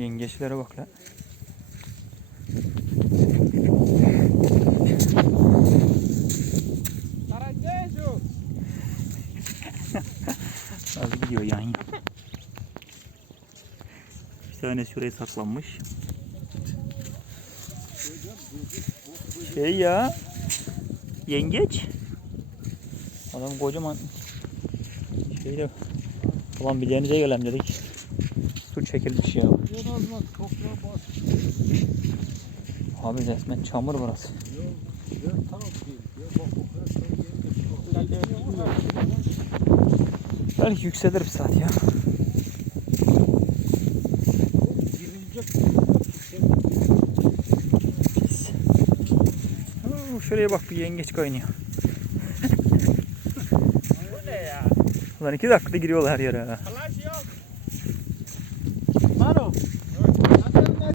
Yengeçlere bak lan. Az gidiyor yan. Bir tane şuraya saklanmış. Şey ya. Yengeç. Adam kocaman. Şeyde. Ulan bir denize gelelim dedik. Su çekilmiş ya. Toprağa bas. Abi resmen çamur burası. Belki yükselir bir saat ya. Pis. Şuraya bak bir yengeç kaynıyor. Lan iki dakikada giriyorlar her yere.